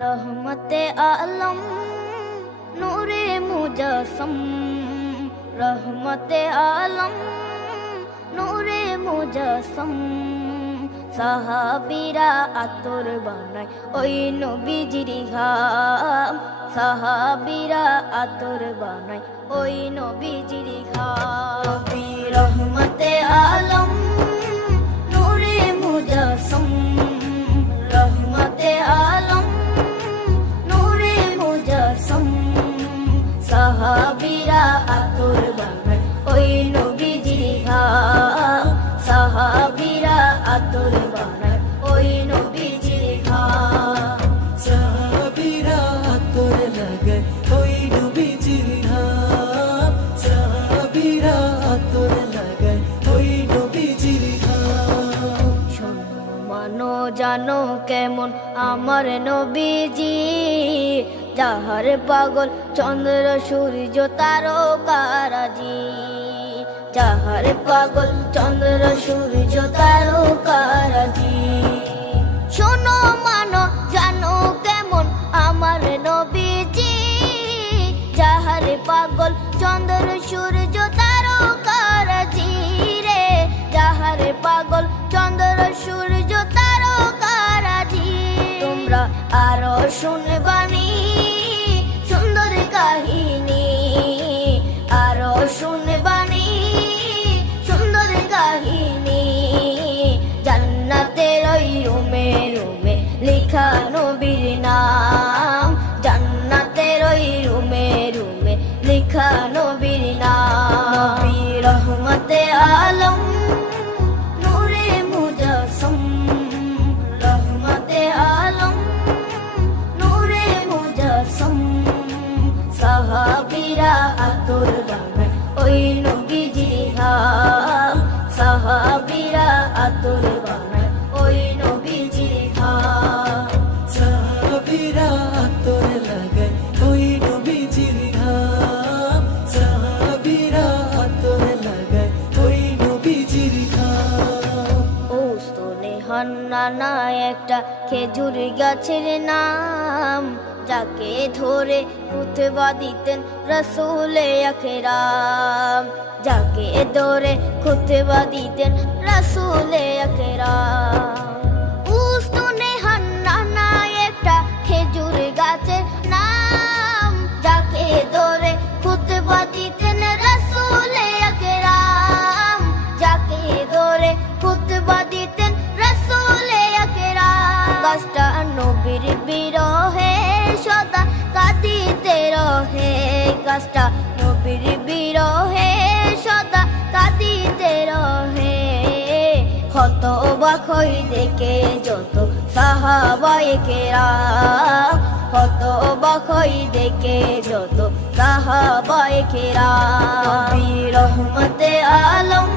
रहमते आलम नूरे मुजस्सम, रहमते आलम नूरे मुजस्सम। সাহাবীরা আতর বানায় ওই নবীজির ঘাম, সাহাবীরা আতর বানায় ওই নবীজির ঘাম। নবী রহমতে আলম নূরে মুজস্সম, রহমতে আলম নূরে মুজস্সম। সাহাবীরা আতর বানায় ওই নবীজির ঘাম, সাহাবীরা আতর বানায় ওই নবীজির ঘাম। সাহাবীরা আতর লাগায় ওই নবীজির ঘাম, সাহাবীরা আতর লাগায় ওই নবীজির ঘাম। শোনো মানো জানো কেমন আমার নবীজি, যাহার পাগল চন্দ্র সূর্য তারকারাজি, যাহার পাগল চন্দ্র সূর্য তারকারাজি। শোনো মানো জানো কেমন আমার নবীজি, যাহার পাগল চন্দ্র সূর্য তারকারাজি রে, যাহার পাগল চন্দ্র সূর্য তারকারাজি। তোমরা আরো শুনবানি সুন্দর কাহিনী, আরো শুনবানি সুন্দর কাহিনী। জান্নাতের ওই রুমে রুমে লেখা নবীর নাম, জান্নাতের ওই রুমে রুমে লেখা নবীর নাম। নবী রহমতে আলম নূরে মুজস্সম, রহমতে আলম নূরে মুজস্সম। সাহাবীরা আতর বানায় ওই নবীজির ঘাম, সাহাবীরা আতর বানায় ওই নবীজির ঘাম। সাহাবীরা আতর লাগায় ওই নবীজির ঘাম, সাহাবীরা আতর লাগায় ওই নবীজির ঘাম। ওস্তনে হান্নানা একটা খেজুর গাছের নাম, যাকে ধরে খুতবা দিতেন রাসূলে আকরাম, যাকে ধরে খুতবা দিতেন রাসূলে আকরাম। উস্তনে হান্নানা একটা খেজুর গাছের নাম, যাকে ধরে খুতবা দিতেন রাসূলে আকরাম, যাকে ধরে খুতবা দিতেন রাসূলে আকরাম। গাছটা নবীর বিরহে সদা কাঁদিতে রহে, গাছটা নবীর বিরহে সদা কাঁদিতে রহে। হতবাক হই দেখে যত সাহাবায়ে কেরাম, হতবাক হই দেখে যত সাহাবায়ে কেরাম। নবী রহমতে আলম